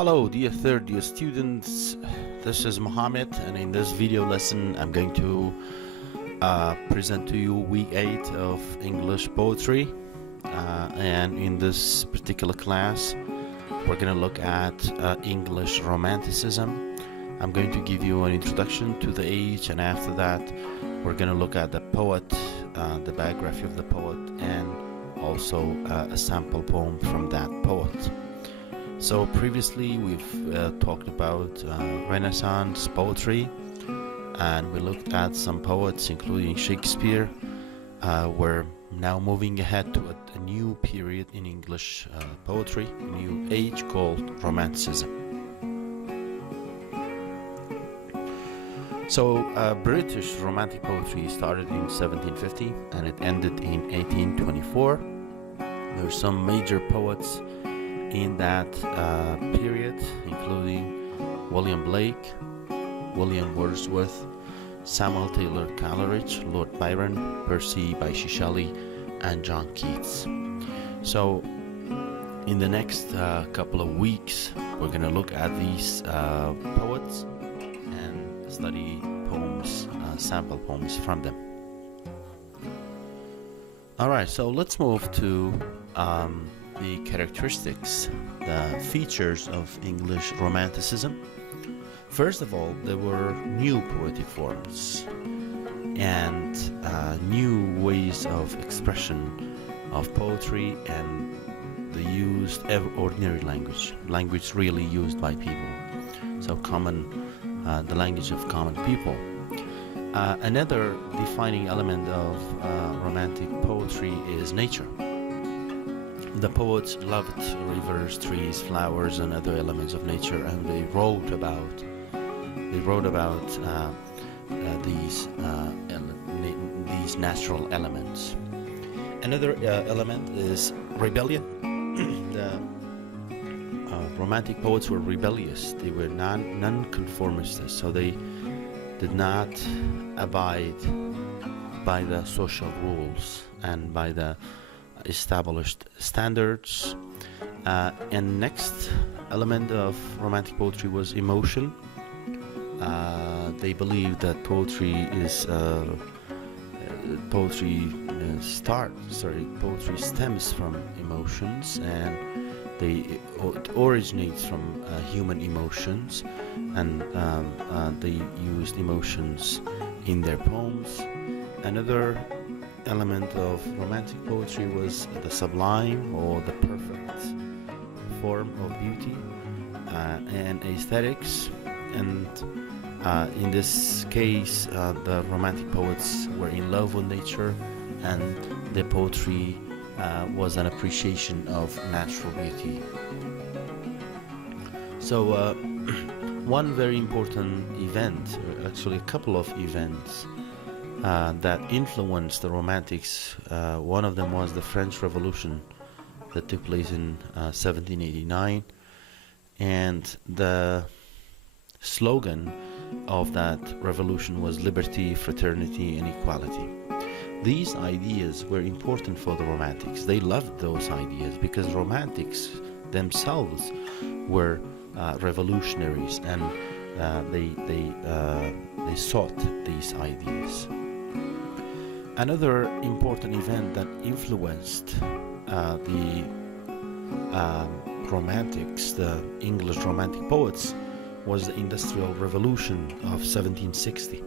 Hello dear third year students, this is Mohammed, and in this video lesson I'm going to present to you week 8 of English poetry, and in this particular class we're going to look at English romanticism. I'm going to give you an introduction to the age, and after that we're going to look at the poet, the biography of the poet, and also a sample poem from that poet. So previously we've talked about Renaissance poetry, and we looked at some poets including Shakespeare. We're now moving ahead to a new period in English poetry, a new age called Romanticism. So British Romantic poetry started in 1750 and it ended in 1824. There are some major poets in that period, including William Blake, William Wordsworth, Samuel Taylor Coleridge, Lord Byron, Percy Bysshe Shelley, and John Keats. So in the next couple of weeks we're going to look at these poets and study poems, sample poems from them. Alright, so let's move to the characteristics, the features of English Romanticism. First of all, there were new poetic forms and new ways of expression of poetry, and they used ordinary language really used by people, so the language of common people. Another defining element of romantic poetry is nature. The poets loved rivers, trees, flowers, and other elements of nature, and they wrote about these natural elements. Another element is rebellion. The Romantic poets were rebellious. They were non-conformists, so they did not abide by the social rules and by the established standards. And next element of Romantic poetry was emotion. They believed that poetry stems from emotions, and it originates from human emotions, and they used emotions in their poems. Another element of Romantic poetry was the sublime, or the perfect form of beauty, and aesthetics. And in this case, the Romantic poets were in love with nature, and their poetry was an appreciation of natural beauty. So one very important event, or actually a couple of events, that influenced the Romantics, one of them was the French Revolution that took place in 1789, and the slogan of that revolution was liberty, fraternity, and equality. These ideas were important for the Romantics. They loved those ideas because Romantics themselves were revolutionaries, and they sought these ideas. Another important event that influenced the Romantics, the English Romantic poets, was the Industrial Revolution of 1760.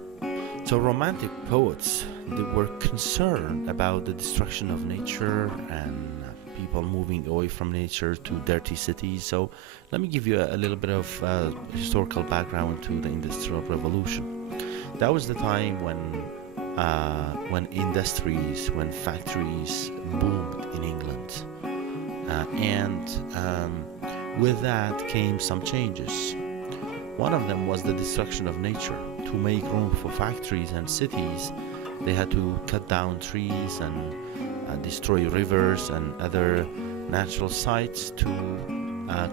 So Romantic poets, they were concerned about the destruction of nature and people moving away from nature to dirty cities. So let me give you a little bit of historical background to the Industrial Revolution. That was the time when industries, when factories boomed in England, and with that came some changes. One of them was the destruction of nature. To make room for factories and cities, they had to cut down trees and destroy rivers and other natural sites to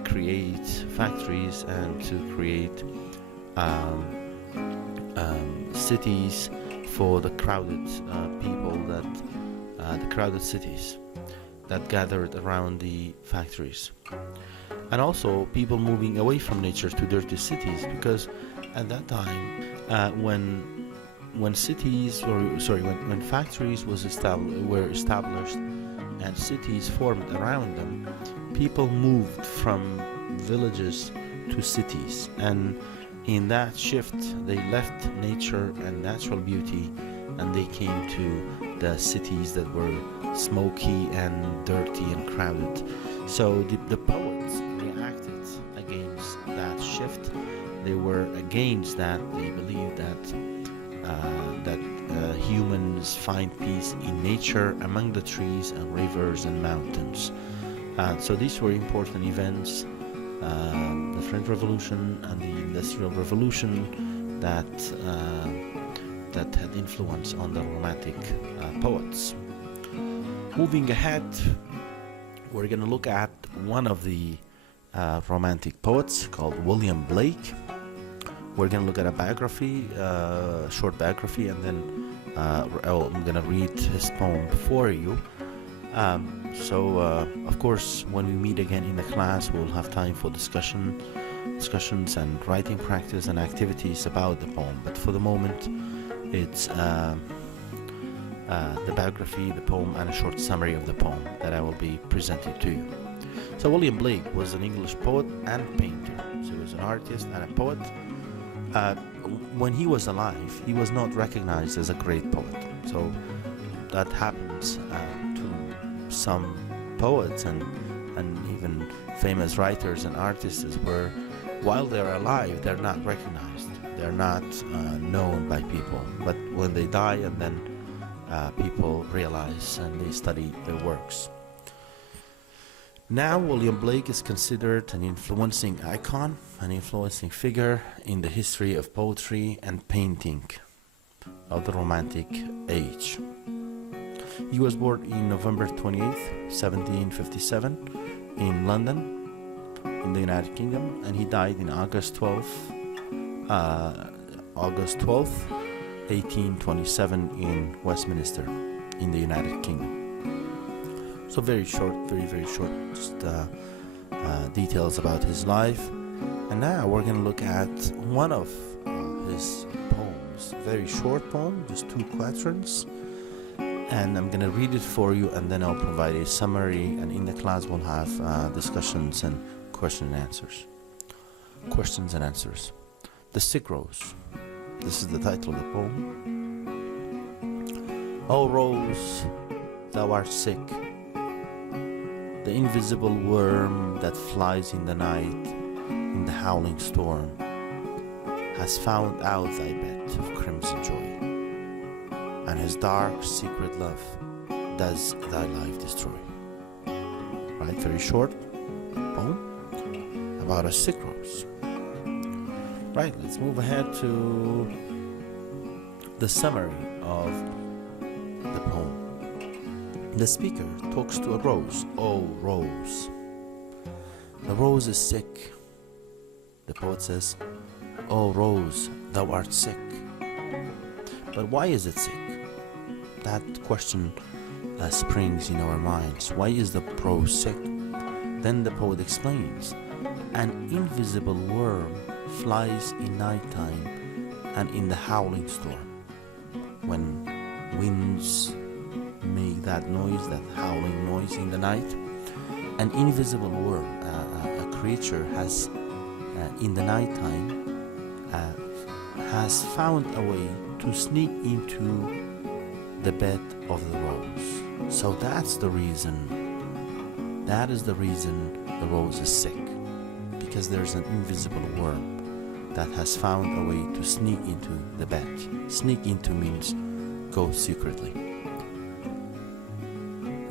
create factories and to create cities for the crowded people, the crowded cities. that gathered around the factories, and also people moving away from nature to dirty cities, because at that time, when cities, when factories were established and cities formed around them, people moved from villages to cities, and in that shift they left nature and natural beauty, and they came to the cities that were smoky and dirty and crowded. So the poets reacted against that shift. They were against that. They believed that humans find peace in nature, among the trees and rivers and mountains. So these were important events, the French Revolution and the Industrial Revolution, that had influence on the Romantic poets. Moving ahead, we're going to look at one of the Romantic poets called William Blake. We're going to look at a biography, short biography, and then I'm going to read his poem for you. Of course, when we meet again in the class, we'll have time for discussions and writing practice and activities about the poem. But for the moment, it's the biography, the poem, and a short summary of the poem that I will be presenting to you. So William Blake was an English poet and painter. So he was an artist and a poet. When he was alive, he was not recognized as a great poet. So that happens to some poets and even famous writers and artists, where while they're alive, they're not recognized. They're not known by people. But when they die, and then people realize and they study their works. Now, William Blake is considered an influencing icon, an influencing figure in the history of poetry and painting of the Romantic age. He was born in November 28th, 1757 in London, in the United Kingdom, and he died in August 12th, 1827 in Westminster, in the United Kingdom. So very short, very short, just details about his life. And now we're going to look at one of his poems, very short poem, just 2 quatrains. And I'm going to read it for you, and then I'll provide a summary, and in the class we'll have discussions and questions and answers. The Sick Rose. This is the title of the poem. O Rose, thou art sick, the invisible worm that flies in the night, in the howling storm, has found out thy bed of crimson joy, and his dark secret love does thy life destroy. Right, very short poem about a sick rose. Right, let's move ahead to the summary of the poem. The speaker talks to a rose. Oh, rose. The rose is sick. The poet says, oh, rose, thou art sick. But why is it sick? That question springs in our minds. Why is the rose sick? Then the poet explains, an invisible worm flies in nighttime and in the howling storm. When winds make that noise, that howling noise in the night, an invisible worm, a creature has in the nighttime has found a way to sneak into the bed of the rose. So that's the reason. That is the reason the rose is sick, because there's an invisible worm that has found a way to sneak into the bed. Sneak into means go secretly.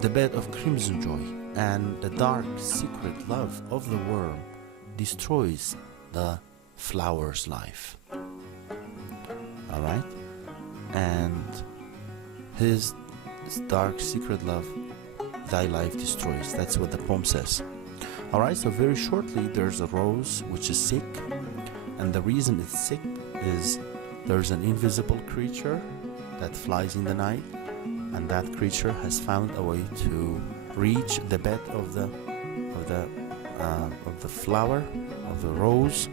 The bed of crimson joy and the dark secret love of the worm destroys the flower's life. Alright? And his dark secret love thy life destroys. That's what the poem says. Alright, so very shortly, there's a rose which is sick, and the reason it's sick is there's an invisible creature that flies in the night, and that creature has found a way to reach the bed of the flower, of the rose,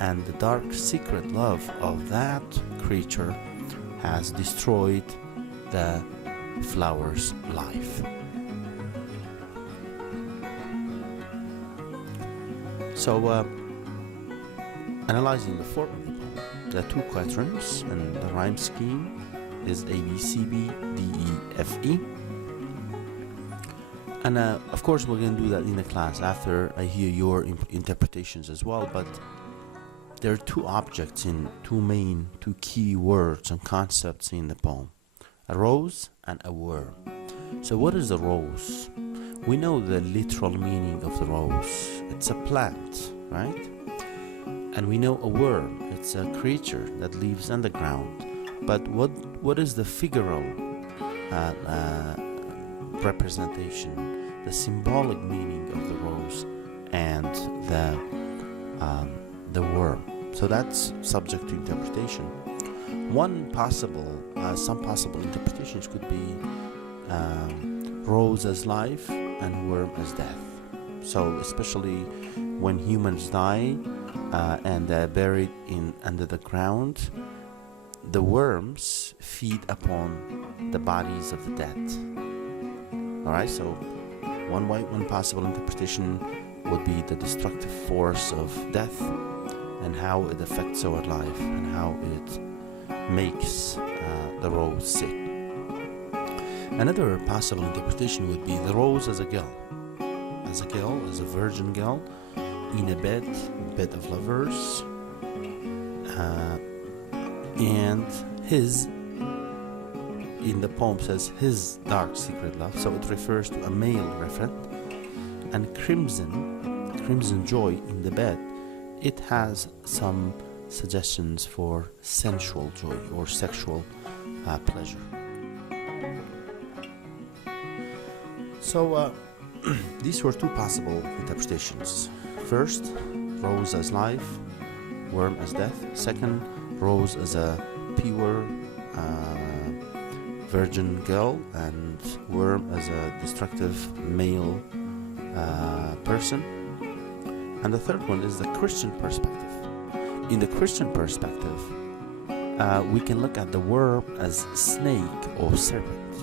and the dark secret love of that creature has destroyed the flower's life. So, analyzing the form of the poem, the two quatrains and the rhyme scheme is A, B, C, B, D, E, F, E. And of course we're going to do that in the class after I hear your interpretations as well, but there are two objects in two key words and concepts in the poem: a rose and a worm. So what is a rose? We know the literal meaning of the rose. It's a plant, right? And we know a worm. It's a creature that lives underground. But what is the figural representation, the symbolic meaning of the rose and the worm? So that's subject to interpretation. Some possible interpretations could be rose as life and worm as death. So especially when humans die and they're buried under the ground, the worms feed upon the bodies of the dead. Alright, so one possible interpretation would be the destructive force of death and how it affects our life and how it makes the rose sick. Another possible interpretation would be the rose as a girl, as a virgin girl in a bed of lovers, and his, in the poem says his dark secret love, so it refers to a male referent. And crimson joy in the bed, it has some suggestions for sensual joy or sexual pleasure. So these were two possible interpretations. First, rose as life, worm as death. Second, rose as a pure virgin girl and worm as a destructive male person. And the third one is the Christian perspective. In the Christian perspective, we can look at the worm as snake or serpent.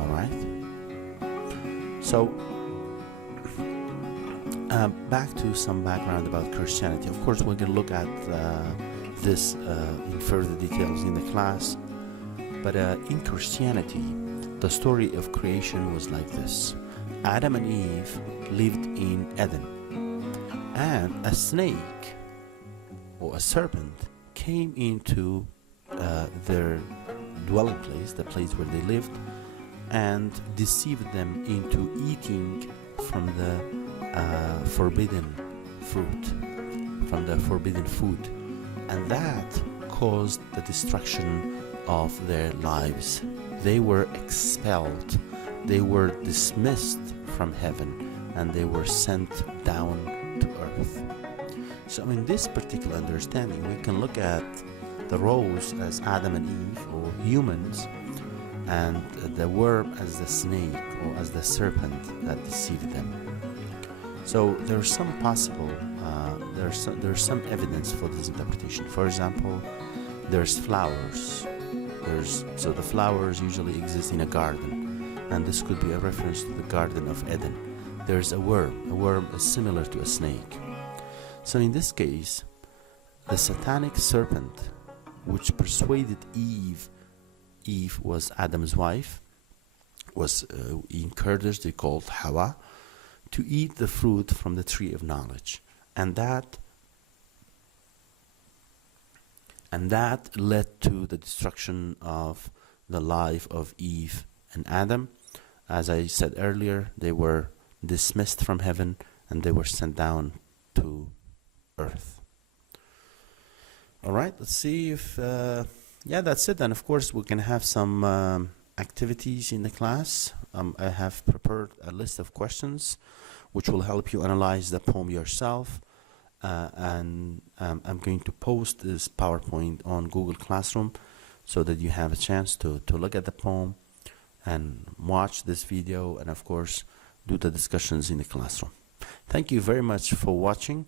Alright? So, back to some background about Christianity. Of course, we're going to look at this in further details in the class. But in Christianity, the story of creation was like this. Adam and Eve lived in Eden, and a snake or a serpent came into their dwelling place, the place where they lived, and deceived them into eating from the forbidden fruit, from the forbidden food, and that caused the destruction of their lives. They were expelled, they were dismissed from heaven, and they were sent down to earth. So in this particular understanding, we can look at the rose as Adam and Eve, or humans, and the worm as the snake or as the serpent that deceived them. So there's some possible, there's some evidence for this interpretation. For example, there's flowers. So the flowers usually exist in a garden, and this could be a reference to the Garden of Eden. There's a worm. A worm is similar to a snake. So in this case, the satanic serpent, which persuaded Eve was Adam's wife, was in Kurdish they called Hawa, to eat the fruit from the tree of knowledge, and that led to the destruction of the life of Eve and Adam. As I said earlier, they were dismissed from heaven and they were sent down to earth. Alright, let's see if yeah, that's it. And of course we can have some activities in the class. I have prepared a list of questions which will help you analyze the poem yourself. And I'm going to post this PowerPoint on Google Classroom so that you have a chance to look at the poem and watch this video, and of course do the discussions in the classroom. Thank you very much for watching.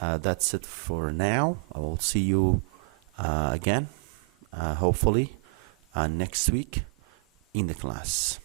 That's it for now. I will see you again, hopefully next week in the class.